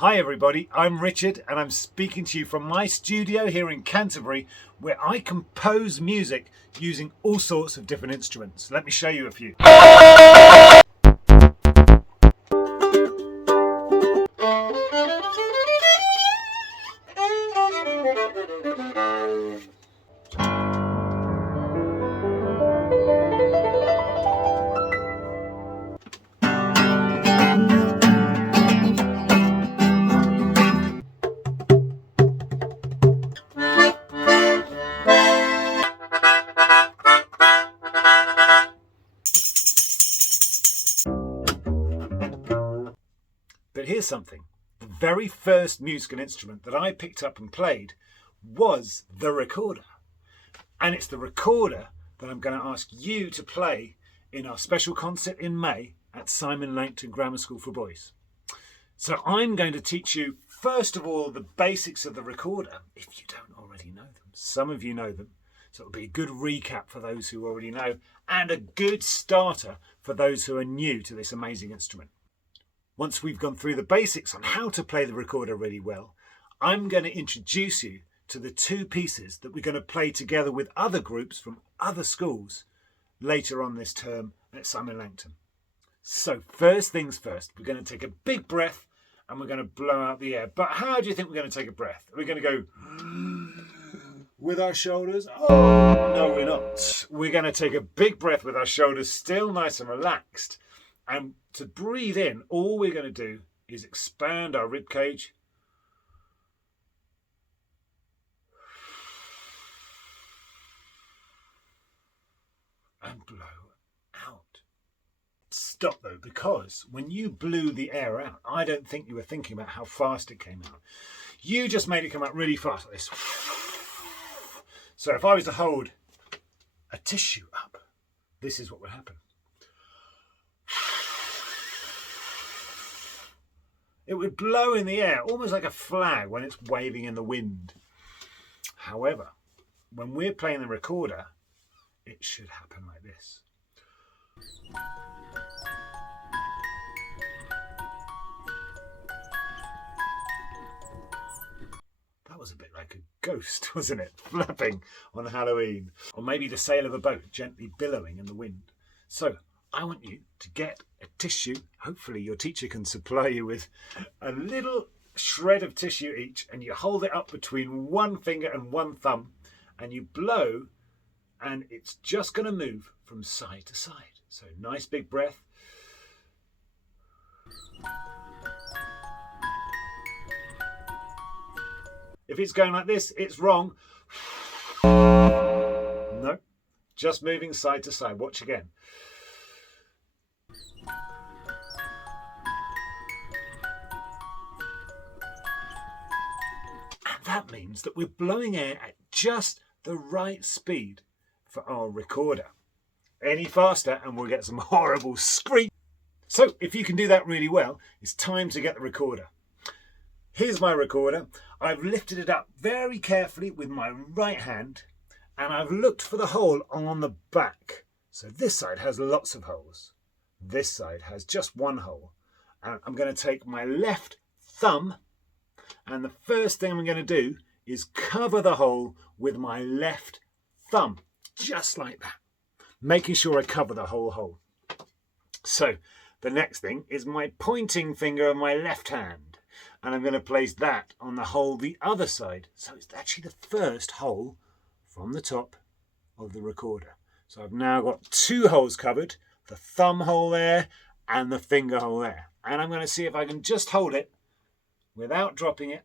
Hi everybody, I'm Richard and I'm speaking to you from my studio here in Canterbury where I compose music using all sorts of different instruments. Let me show you a few. But here's something. The very first musical instrument that I picked up and played was the recorder. And it's the recorder that I'm going to ask you to play in our special concert in May at Simon Langton Grammar School for Boys. So I'm going to teach you, first of all, the basics of the recorder, if you don't already know them. Some of you know them, so it'll be a good recap for those who already know, and a good starter for those who are new to this amazing instrument. Once we've gone through the basics on how to play the recorder really well, I'm going to introduce you to the two pieces that we're going to play together with other groups from other schools later on this term at Simon Langton. So first things first, we're going to take a big breath and we're going to blow out the air. But how do you think we're going to take a breath? Are we going to go with our shoulders? Oh, no, we're not. We're going to take a big breath with our shoulders still nice and relaxed. And to breathe in, all we're going to do is expand our rib cage. And blow out. Stop though, because when you blew the air out, I don't think you were thinking about how fast it came out. You just made it come out really fast like this. So if I was to hold a tissue up, this is what would happen. It would blow in the air, almost like a flag when it's waving in the wind. However, when we're playing the recorder, it should happen like this. That was a bit like a ghost, wasn't it? Flapping on Halloween. Or maybe the sail of a boat gently billowing in the wind. So I want you to get a tissue. Hopefully your teacher can supply you with a little shred of tissue each, and you hold it up between one finger and one thumb and you blow, and it's just going to move from side to side. So nice big breath. If it's going like this, it's wrong. No, just moving side to side. Watch again. And that means that we're blowing air at just the right speed for our recorder. Any faster and we'll get some horrible scream. So if you can do that really well, it's time to get the recorder. Here's my recorder. I've lifted it up very carefully with my right hand and I've looked for the hole on the back. So this side has lots of holes. This side has just one hole. And I'm going to take my left thumb, and the first thing I'm going to do is cover the hole with my left thumb, just like that, making sure I cover the whole hole. So the next thing is my pointing finger of my left hand, and I'm going to place that on the hole the other side. So it's actually the first hole from the top of the recorder. So I've now got two holes covered, the thumb hole there and the finger hole there. And I'm going to see if I can just hold it without dropping it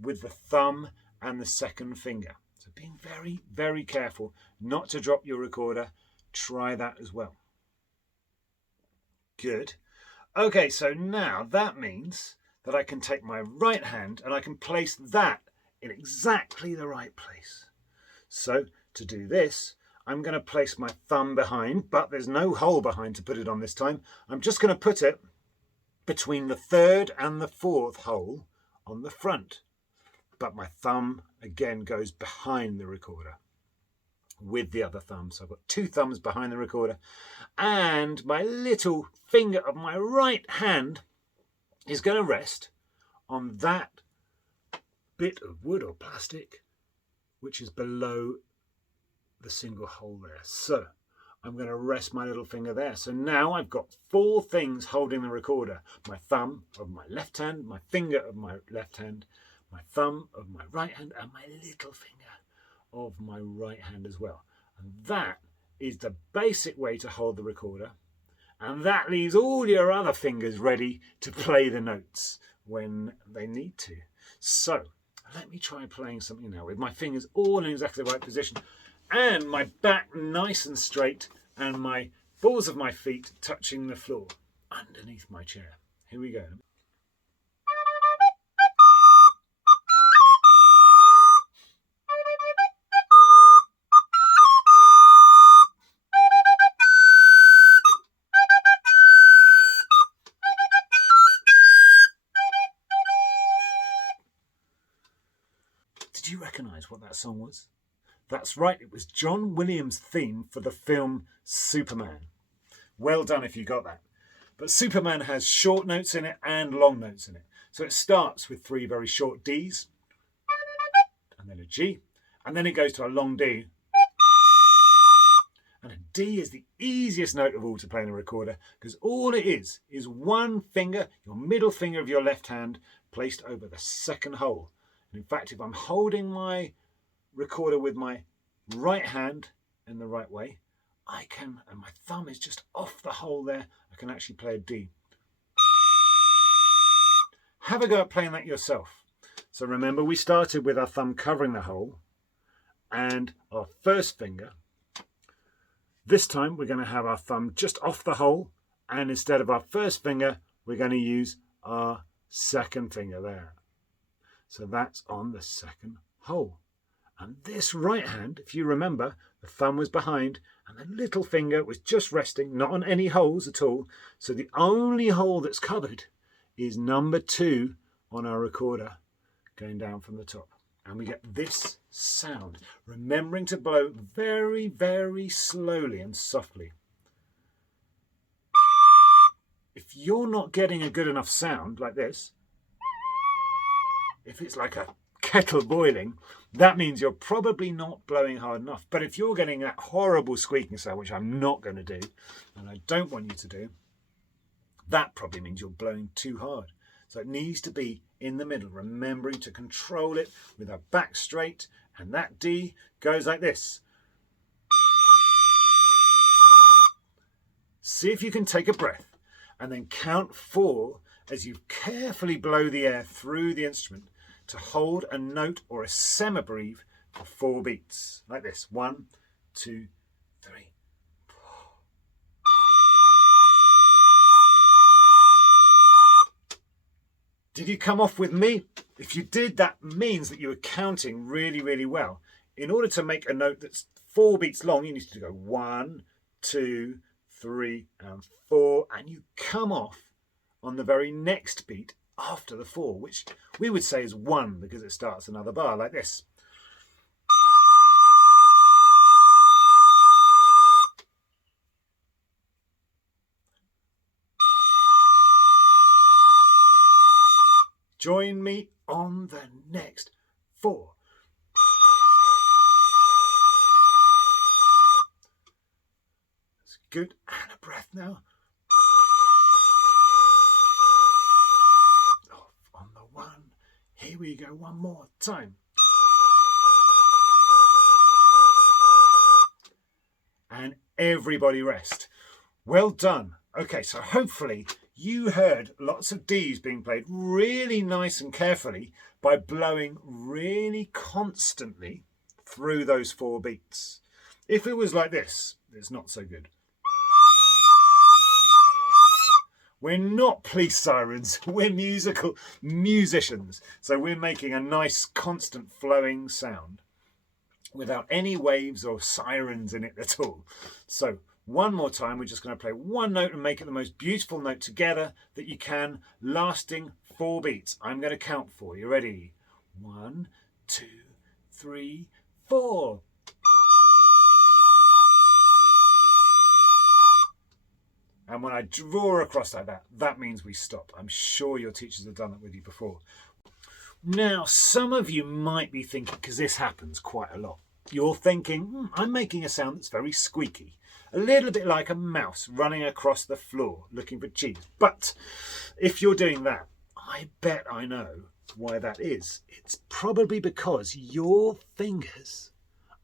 with the thumb and the second finger. So being very, very careful not to drop your recorder. Try that as well. Good. Okay, so now that means that I can take my right hand and I can place that in exactly the right place. So to do this, I'm going to place my thumb behind, but there's no hole behind to put it on this time. I'm just going to put it between the third and the fourth hole on the front. But my thumb again goes behind the recorder with the other thumb. So I've got two thumbs behind the recorder, and my little finger of my right hand is going to rest on that bit of wood or plastic which is below the single hole there. So I'm going to rest my little finger there. So now I've got 4 things holding the recorder. My thumb of my left hand, my finger of my left hand, my thumb of my right hand, and my little finger of my right hand as well. And that is the basic way to hold the recorder. And that leaves all your other fingers ready to play the notes when they need to. So let me try playing something now with my fingers all in exactly the right position and my back nice and straight and my balls of my feet touching the floor underneath my chair. Here we go. Did you recognise what that song was? That's right, it was John Williams' theme for the film Superman. Well done if you got that. But Superman has short notes in it and long notes in it. So it starts with 3 very short Ds, and then a G, and then it goes to a long D. And a D is the easiest note of all to play in a recorder because all it is one finger, your middle finger of your left hand, placed over the second hole. And in fact, if I'm holding my recorder with my right hand in the right way, I can, and my thumb is just off the hole there, I can actually play a D. Have a go at playing that yourself. So remember, we started with our thumb covering the hole and our first finger. This time we're going to have our thumb just off the hole, and instead of our first finger, we're going to use our second finger there. So that's on the second hole. And this right hand, if you remember, the thumb was behind and the little finger was just resting, not on any holes at all. So the only hole that's covered is number 2 on our recorder going down from the top. And we get this sound, remembering to blow very, very slowly and softly. If you're not getting a good enough sound like this, if it's like a kettle boiling, that means you're probably not blowing hard enough. But if you're getting that horrible squeaking sound, which I'm not going to do, and I don't want you to do, that probably means you're blowing too hard. So it needs to be in the middle, remembering to control it with our back straight, and that D goes like this. See if you can take a breath and then count 4 as you carefully blow the air through the instrument to hold a note or a semibreve for 4 beats. Like this. 1, 2, 3, 4. Did you come off with me? If you did, that means that you were counting really, really well. In order to make a note that's 4 beats long, you need to go 1, 2, 3, and 4, and you come off on the very next beat after the 4, which we would say is 1 because it starts another bar like this. Join me on the next 4. That's good. And a breath now. On the 1. Here we go, one more time. And everybody rest. Well done. Okay, so hopefully you heard lots of Ds being played really nice and carefully by blowing really constantly through those 4 beats. If it was like this, it's not so good. We're not police sirens, we're musical musicians. So we're making a nice constant flowing sound without any waves or sirens in it at all. So one more time, we're just going to play 1 note and make it the most beautiful note together that you can, lasting 4 beats. I'm going to count 4. You ready? 1, 2, 3, 4. And when I draw across like that, that means we stop. I'm sure your teachers have done that with you before. Now, some of you might be thinking, because this happens quite a lot, you're thinking, I'm making a sound that's very squeaky. A little bit like a mouse running across the floor looking for cheese. But if you're doing that, I bet I know why that is. It's probably because your fingers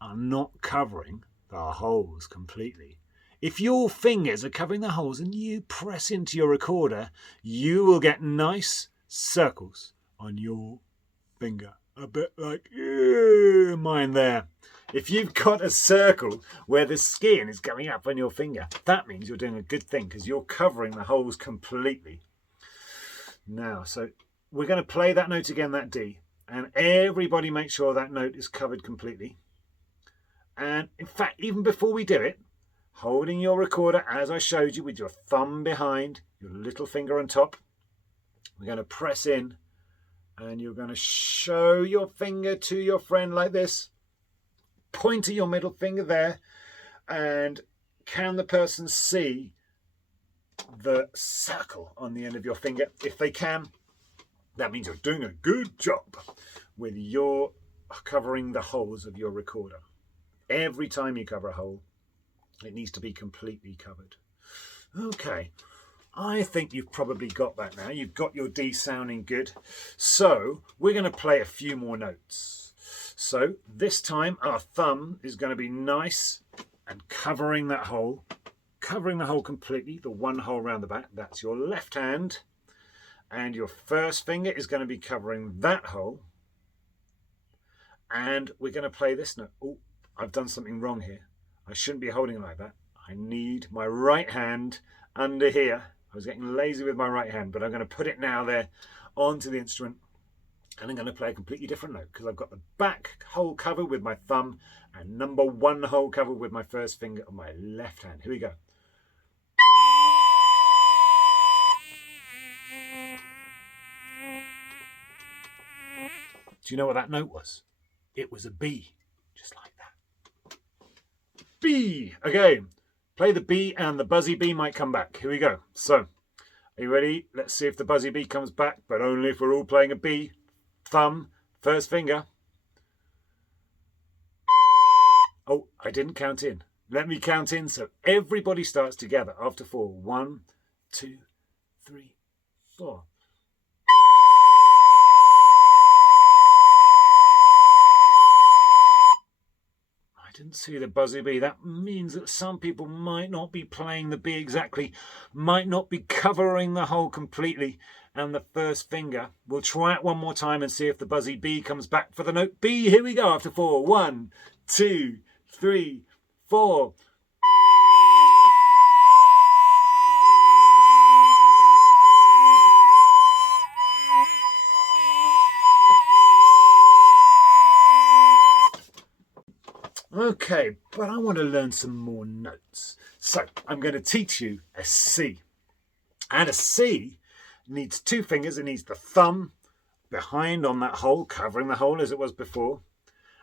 are not covering the holes completely. If your fingers are covering the holes and you press into your recorder, you will get nice circles on your finger. A bit like mine there. If you've got a circle where the skin is going up on your finger, that means you're doing a good thing because you're covering the holes completely. Now, so we're going to play that note again, that D, and everybody make sure that note is covered completely. And in fact, even before we do it, holding your recorder as I showed you with your thumb behind, your little finger on top, we're going to press in and you're going to show your finger to your friend like this. Point to your middle finger there, and can the person see the circle on the end of your finger? If they can, that means you're doing a good job with your covering the holes of your recorder. Every time you cover a hole, it needs to be completely covered. Okay, I think you've probably got that now. You've got your D sounding good. So we're going to play a few more notes. So this time our thumb is going to be nice and covering that hole, covering the hole completely, the one hole around the back. That's your left hand. And your first finger is going to be covering that hole. And we're going to play this note. Oh, I've done something wrong here. I shouldn't be holding it like that. I need my right hand under here. I was getting lazy with my right hand, but I'm going to put it now there onto the instrument. And I'm going to play a completely different note because I've got the back hole covered with my thumb and number one hole covered with my first finger on my left hand. Here we go. Do you know what that note was? It was a B, just like that. B. Again, play the B and the buzzy B might come back. Here we go. So, are you ready? Let's see if the buzzy B comes back, but only if we're all playing a B. Thumb, first finger. Oh, I didn't count in. Let me count in so everybody starts together after 4. 1, 2, 3, 4. I didn't see the buzzy B. That means that some people might not be playing the B exactly, might not be covering the hole completely. And the first finger. We'll try it one more time and see if the buzzy B comes back for the note B. Here we go after 4. 1, 2, 3, 4. Okay, but I want to learn some more notes. So I'm going to teach you a C. And a C needs 2 fingers. It needs the thumb behind on that hole, covering the hole as it was before.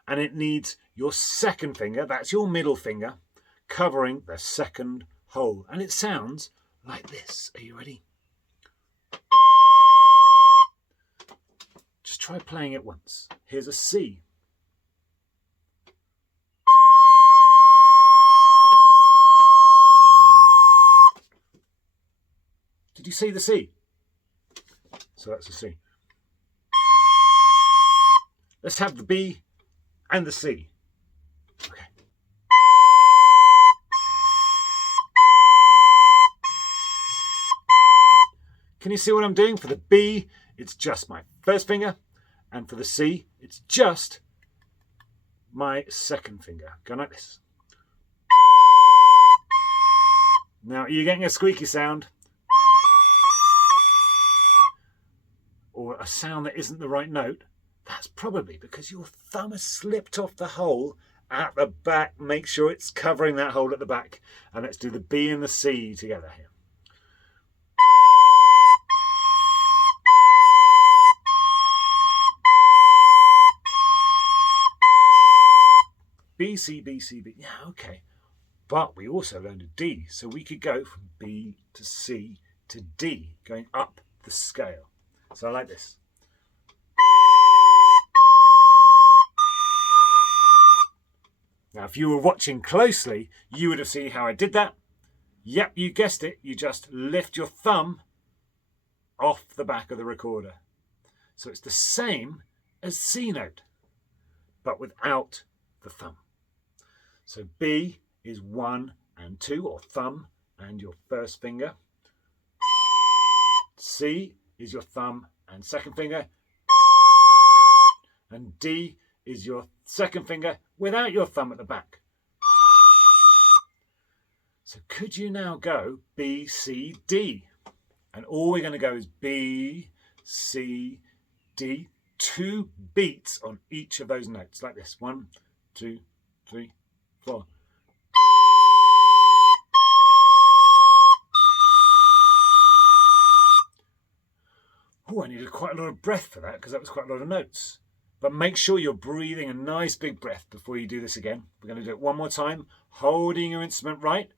And it needs your second finger, that's your middle finger, covering the second hole. And it sounds like this. Are you ready? Just try playing it once. Here's a C. Did you see the C? So that's a C. Let's have the B and the C. Okay. Can you see what I'm doing? For the B, it's just my first finger. And for the C, it's just my second finger. Going like this. Now, are you getting a squeaky sound? Or a sound that isn't the right note? That's probably because your thumb has slipped off the hole at the back. Make sure it's covering that hole at the back. And let's do the B and the C together here. B, C, B, C, B. Yeah, okay. But we also learned a D. So we could go from B to C to D, going up the scale. So like this. Now, if you were watching closely, you would have seen how I did that. Yep, you guessed it. You just lift your thumb off the back of the recorder. So it's the same as C note, but without the thumb. So B is 1 and 2, or thumb and your first finger. C is your thumb and second finger. And D is your second finger without your thumb at the back. So could you now go B, C, D? And all we're going to go is B, C, D. 2 beats on each of those notes, like this. 1, 2, 3, 4. Oh, I needed quite a lot of breath for that because that was quite a lot of notes. But make sure you're breathing a nice big breath before you do this again. We're going to do it one more time, holding your instrument right,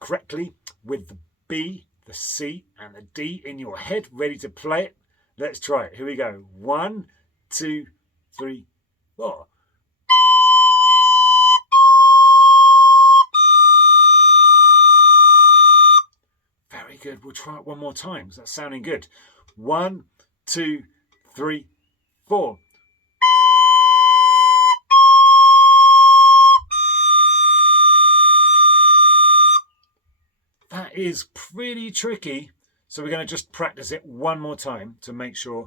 correctly, with the B, the C, and the D in your head, ready to play it. Let's try it. Here we go. 1, 2, 3, 4. Very good. We'll try it one more time. That's sounding good. 1, 2, 3, 4. That is pretty tricky. So we're going to just practice it one more time to make sure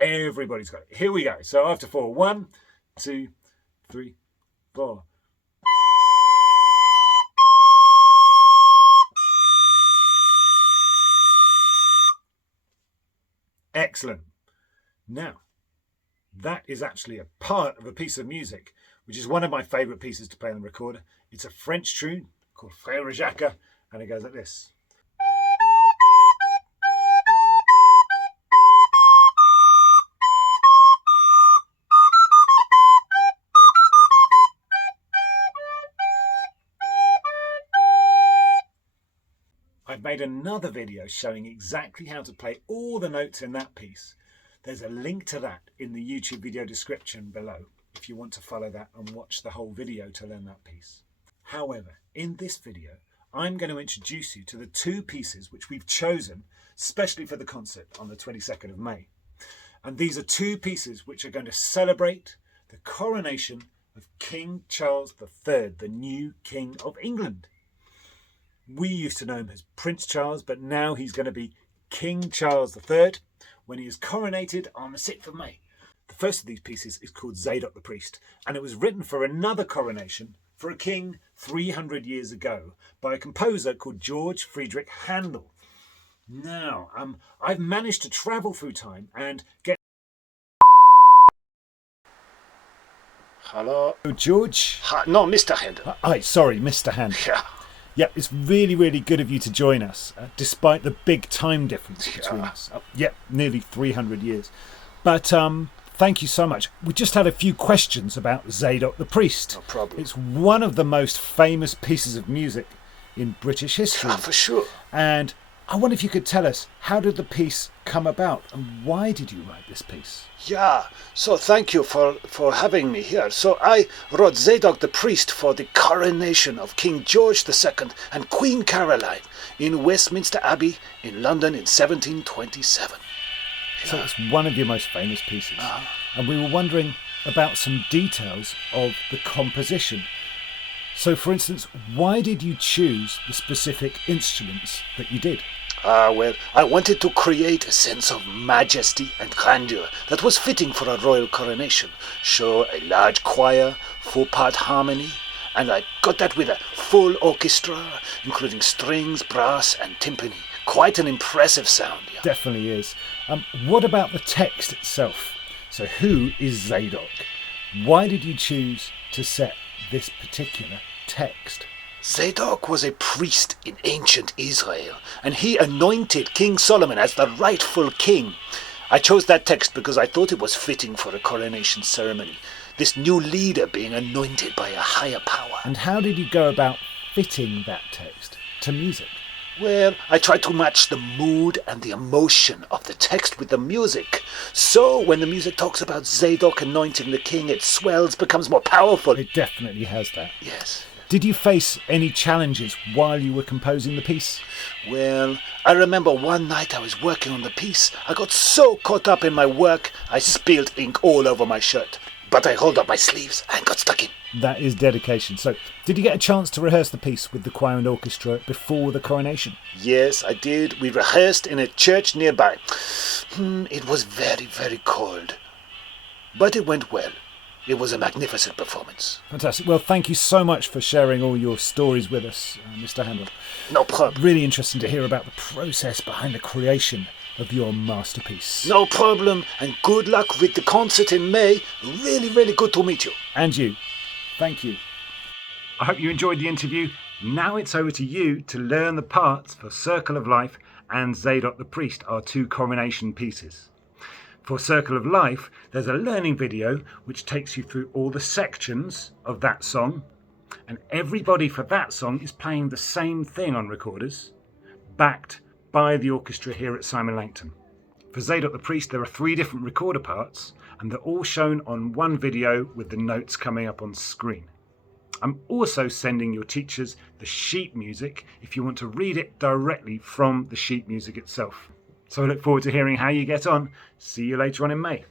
everybody's got it. Here we go. So after 4, 1, 2, 3, 4. Excellent. Now, that is actually a part of a piece of music, which is one of my favourite pieces to play on the recorder. It's a French tune called Frère Jacques, and it goes like this. I've made another video showing exactly how to play all the notes in that piece. There's a link to that in the YouTube video description below if you want to follow that and watch the whole video to learn that piece. However, in this video, I'm going to introduce you to the 2 pieces which we've chosen specially for the concert on the 22nd of May. And these are 2 pieces which are going to celebrate the coronation of King Charles III, the new King of England. We used to know him as Prince Charles, but now he's going to be King Charles III when he is coronated on the 6th of May. The first of these pieces is called Zadok the Priest, and it was written for another coronation for a king 300 years ago by a composer called George Friedrich Handel. Now, I've managed to travel through time and get... Hello? George? No, Mr. Handel. Sorry, Mr. Handel. Yeah. Yeah, it's really, really good of you to join us, despite the big time difference between us. Nearly 300 years. But thank you so much. We just had a few questions about Zadok the Priest. No problem. It's one of the most famous pieces of music in British history. For sure. And I wonder if you could tell us, how did the piece come about and why did you write this piece? Yeah, so thank you for having me here. So I wrote Zadok the Priest for the coronation of King George II and Queen Caroline in Westminster Abbey in London in 1727. So it's one of your most famous pieces. And we were wondering about some details of the composition. So for instance, why did you choose the specific instruments that you did? Well, I wanted to create a sense of majesty and grandeur that was fitting for a royal coronation. Show a large choir, 4-part harmony, and I got that with a full orchestra, including strings, brass and timpani. Quite an impressive sound. Yeah. Definitely is. What about the text itself? So who is Zadok? Why did you choose to set this particular text? Zadok was a priest in ancient Israel, and he anointed King Solomon as the rightful king. I chose that text because I thought it was fitting for a coronation ceremony, this new leader being anointed by a higher power. And how did you go about fitting that text to music? Well, I try to match the mood and the emotion of the text with the music. So when the music talks about Zadok anointing the king, it swells, becomes more powerful. It definitely has that. Yes. Did you face any challenges while you were composing the piece? Well, I remember one night I was working on the piece. I got so caught up in my work, I spilled ink all over my shirt. But I rolled up my sleeves and got stuck in. That is dedication. So, did you get a chance to rehearse the piece with the choir and orchestra before the coronation? Yes, I did. We rehearsed in a church nearby. It was very, very cold. But it went well. It was a magnificent performance. Fantastic. Well, thank you so much for sharing all your stories with us, Mr. Handel. No problem. Really interesting to hear about the process behind the creation of your masterpiece. No problem. And good luck with the concert in May. Really, really good to meet you. And you. Thank you. I hope you enjoyed the interview. Now it's over to you to learn the parts for Circle of Life and Zadok the Priest, our two coronation pieces. For Circle of Life, there's a learning video which takes you through all the sections of that song, and everybody for that song is playing the same thing on recorders, backed by the orchestra here at Simon Langton. For Zadok the Priest, there are 3 different recorder parts, and they're all shown on one video with the notes coming up on screen. I'm also sending your teachers the sheet music if you want to read it directly from the sheet music itself. So I look forward to hearing how you get on. See you later on in May.